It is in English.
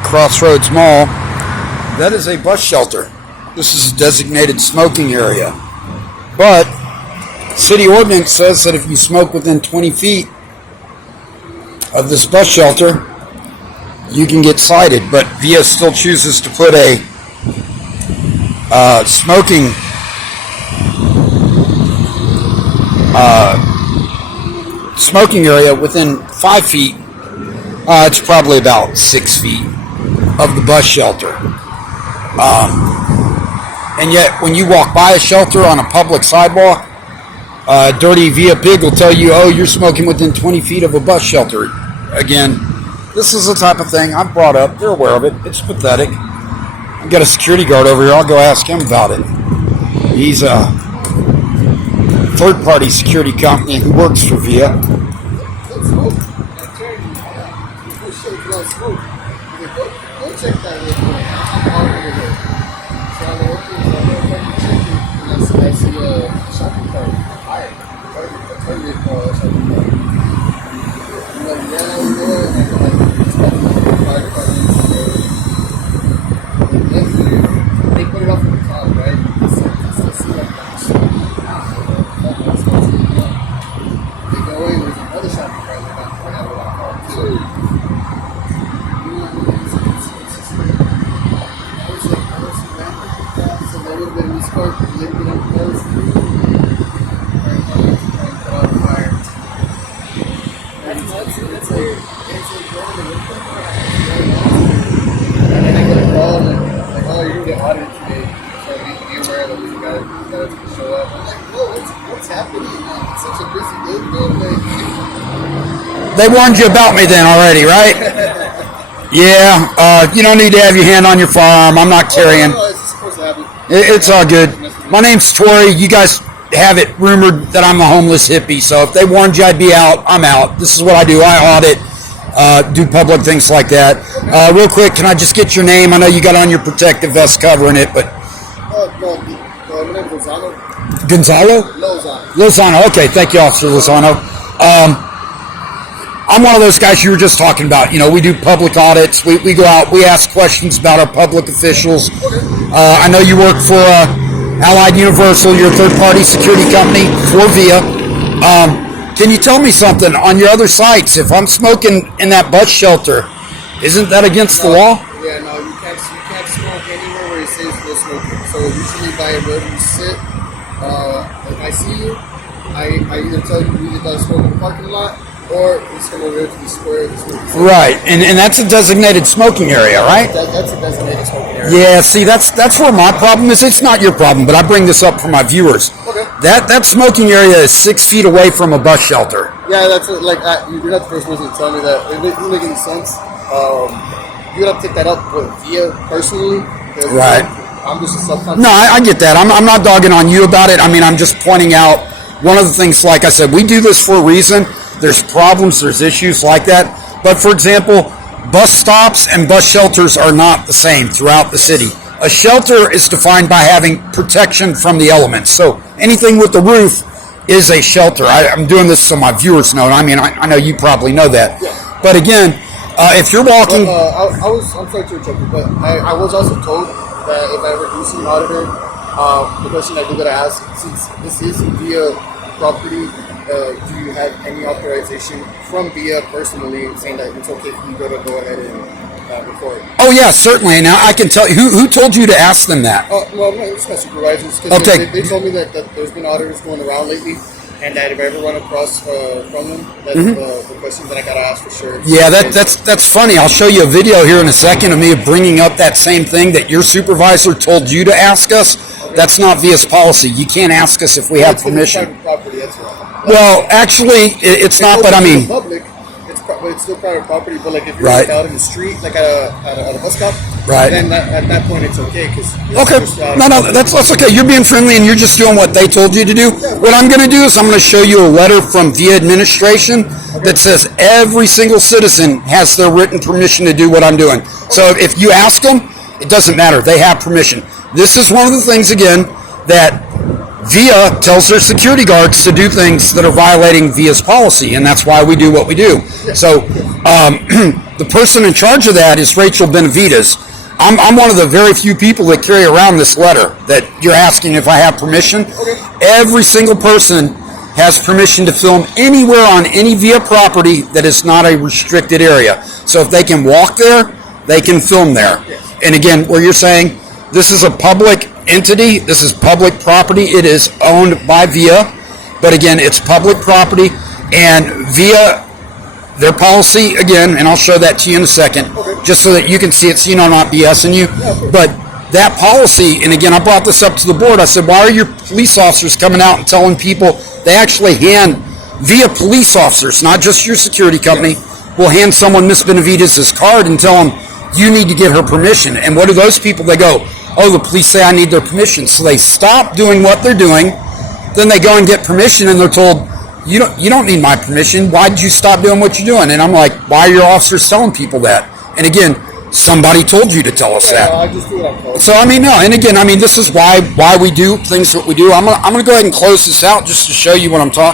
Crossroads Mall. That is a bus shelter. This is a designated smoking area. But city ordinance says that if you smoke within 20 feet of this bus shelter, you can get cited. But VIA still chooses to put a smoking area within 5 feet. It's probably about 6 feet of the bus shelter. And yet, when you walk by a shelter on a public sidewalk, a dirty VIA pig will tell you, oh, you're smoking within 20 feet of a bus shelter. Again, this is the type of thing I've brought up. They're aware of it. It's pathetic. I've got a security guard over here. I'll go ask him about it. He's a third-party security company who works for VIA. They put it up from the top, right? They go away, there's another shopping cart that I have a lot of too. So a little bit of this cart, a little bit of clothes. Put out the fire. It's and they get a call and like, oh, you're gonna get audited today. So be aware that you gotta show up. I'm like, whoa, what's happening? It's such a busy day, man. They warned you about me then already, right? Yeah, you don't need to have your hand on your firearm. I'm not carrying. No, it's supposed to happen. It's all good. My name's Tori. You guys have it rumored that I'm a homeless hippie, so if they warned you I'd be out, I'm out. This is what I do. I audit, do public things like that. Real quick, can I just get your name? I know you got on your protective vest covering it, but... My name is Lozano. Gonzalo? Lozano. Okay, thank you, Officer Lozano. I'm one of those guys you were just talking about. You know, we do public audits. We go out, we ask questions about our public officials. I know you work for Allied Universal, your third-party security company for VIA. Can you tell me something on your other sites? If I'm smoking in that bus shelter, isn't that against the law? Yeah, no, you can't smoke anywhere where it says no smoking. So usually by wherever you sit, if I see you, I either tell you either don't smoke in the parking lot, or it's going to go to the square. Right, and that's a designated smoking area, right? That's a designated smoking area. Yeah, see, that's where my problem is. It's not your problem, but I bring this up for my viewers. Okay. That smoking area is 6 feet away from a bus shelter. Yeah, that's you're not the first person to tell me that. It doesn't make any sense. You would have to take that up with VIA personally. Right. I'm just a subcontractor. No, I get that. I'm not dogging on you about it. I mean, I'm just pointing out one of the things, like I said, we do this for a reason. There's problems, there's issues like that. But for example, bus stops and bus shelters are not the same throughout the city. A shelter is defined by having protection from the elements. So anything with the roof is a shelter. I'm doing this so my viewers know. I mean, I know you probably know that. Yeah. But again, if you're walking... I'm sorry to interrupt you, but I was also told that if I ever do see an auditor, the question I do gotta ask, since this is VIA property, do you have any authorization from VIA personally saying that it's okay for you to go ahead and record? Oh yeah, certainly. Now I can tell you. Who told you to ask them that? Well, it's my supervisors. Okay. They told me that there's been auditors going around lately, and that if I ever run across from them, that's the question that I gotta ask for sure. Yeah, that's funny. I'll show you a video here in a second of me bringing up that same thing that your supervisor told you to ask us. Okay. That's not VIA's policy. You can't ask us if we have permission. Private property, that's right. Well, actually, it's not. But I mean, public. But it's still private property. But like if you're out in the street, like at a bus stop, right? Then at that point it's okay because no, that's okay. You're being friendly and you're just doing what they told you to do. Yeah. What I'm going to do is I'm going to show you a letter from VIA administration that says every single citizen has their written permission to do what I'm doing. So if you ask them, it doesn't matter. They have permission. This is one of the things again that VIA tells their security guards to do things that are violating VIA's policy, and that's why we do what we do. So The person in charge of that is Rachel Benavides. I'm one of the very few people that carry around this letter that you're asking if I have permission. Okay. Every single person has permission to film anywhere on any VIA property that is not a restricted area. So if they can walk there, they can film there. Yes. And again, where you're saying this is a public entity, this is public property, it is owned by VIA, but again, it's public property, and VIA, their policy, again, and I'll show that to you in a second, just so that you can see it, so you know I'm not BSing you, but that policy, and again, I brought this up to the board, I said, why are your police officers coming out and telling people, they actually hand, VIA police officers, not just your security company, will hand someone Miss Benavides' card and tell them, you need to get her permission. And what do those people, they go, oh, the police say I need their permission. So they stop doing what they're doing, then they go and get permission, and they're told, you don't need my permission. Why did you stop doing what you're doing? And I'm like, why are your officers telling people that? And again, somebody told you to tell us that. I just do what I'm told. So I mean, no, and again, I mean, this is why we do things that we do. I'm gonna go ahead and close this out just to show you what I'm talking.